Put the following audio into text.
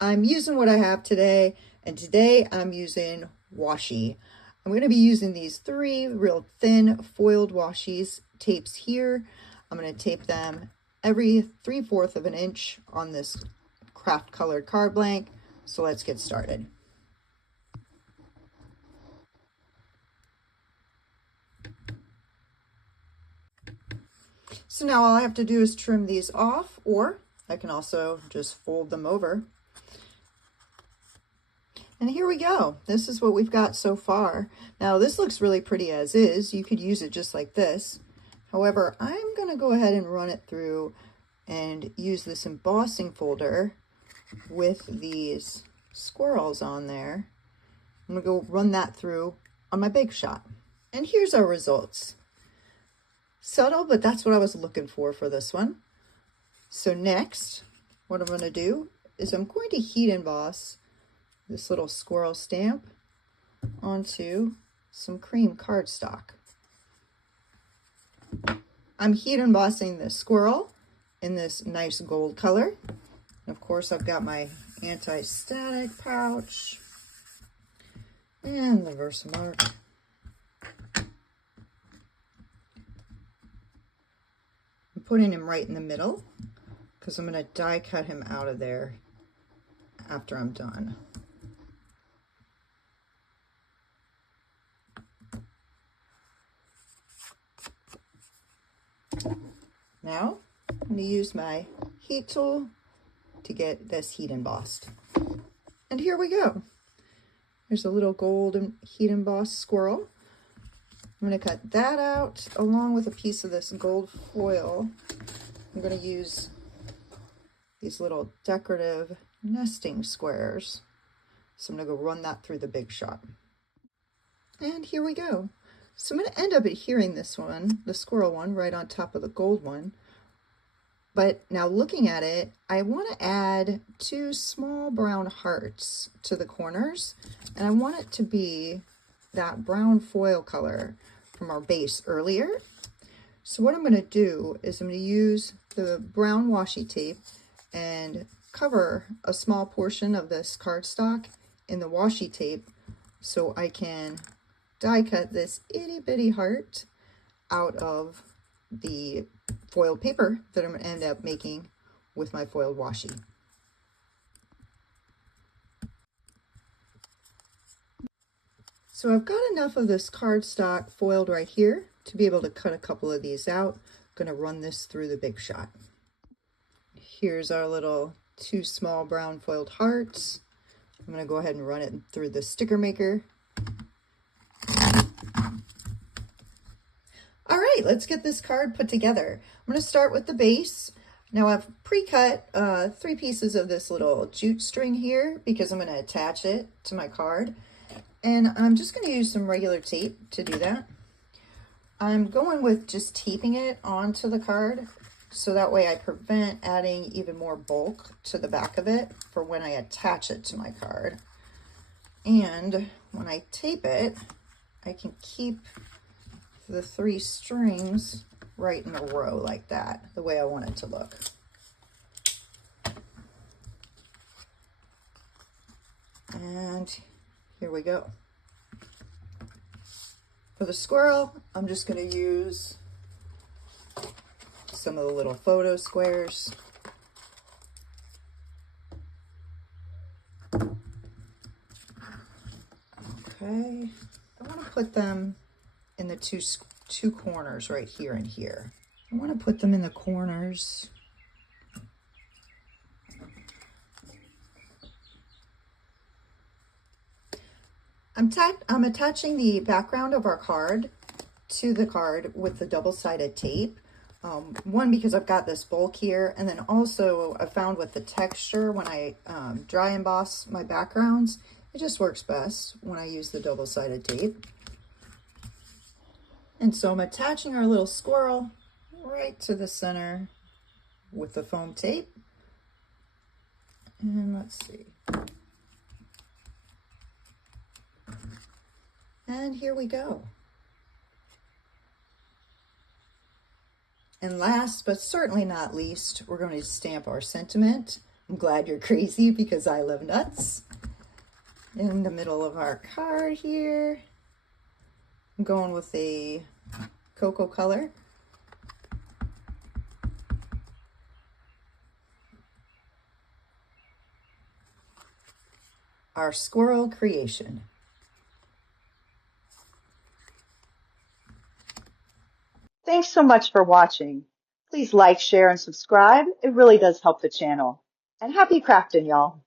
I'm using what I have today, and today I'm using washi. I'm going to be using these 3 real thin foiled washi's tapes here. I'm going to tape them every 3/4 of an inch on this craft colored card blank. So let's get started. So now all I have to do is trim these off, or I can also just fold them over. And here we go. This is what we've got so far. Now this looks really pretty as is. You could use it just like this. However, I'm going to go ahead and run it through and use this embossing folder with these squirrels on there. I'm going to go run that through on my big shot. And here's our results. Subtle, but that's what I was looking for this one. So next, what I'm going to do is I'm going to heat emboss this little squirrel stamp onto some cream cardstock. I'm heat embossing the squirrel in this nice gold color. And of course, I've got my anti-static pouch and the Versamark. I'm putting him right in the middle because I'm going to die cut him out of there after I'm done. Now, I'm going to use my heat tool to get this heat embossed. And here we go. There's a little gold heat embossed squirrel. I'm going to cut that out along with a piece of this gold foil. I'm going to use these little decorative nesting squares. So I'm going to go run that through the big shot. And here we go. So I'm going to end up adhering this one, the squirrel one, right on top of the gold one. But now looking at it, I want to add 2 small brown hearts to the corners. And I want it to be that brown foil color from our base earlier. So what I'm going to do is I'm going to use the brown washi tape and cover a small portion of this cardstock in the washi tape so I can die cut this itty bitty heart out of the foiled paper that I'm going to end up making with my foiled washi. So I've got enough of this cardstock foiled right here to be able to cut a couple of these out. I'm going to run this through the big shot. Here's our little 2 small brown foiled hearts. I'm going to go ahead and run it through the sticker maker. All right, let's get this card put together. I'm going to start with the base. Now I've pre-cut 3 pieces of this little jute string here because I'm going to attach it to my card. And I'm just going to use some regular tape to do that. I'm going with just taping it onto the card so that way I prevent adding even more bulk to the back of it for when I attach it to my card. And when I tape it, I can keep the 3 strings right in a row like that, the way I want it to look. And here we go. For the squirrel, I'm just going to use some of the little photo squares. Okay, I want to put them in the two corners right here and here. I want to put them in the corners. I'm attaching the background of our card to the card with the double-sided tape. One, because I've got this bulk here, and then also I found with the texture when I dry emboss my backgrounds, it just works best when I use the double-sided tape. And so I'm attaching our little squirrel right to the center with the foam tape. And let's see. And here we go. And last, but certainly not least, we're going to stamp our sentiment I'm glad you're crazy because I love nuts. In the middle of our card here, I'm going with a cocoa color. Our squirrel creation. Thanks so much for watching. Please like, share, and subscribe. It really does help the channel. And happy crafting, y'all.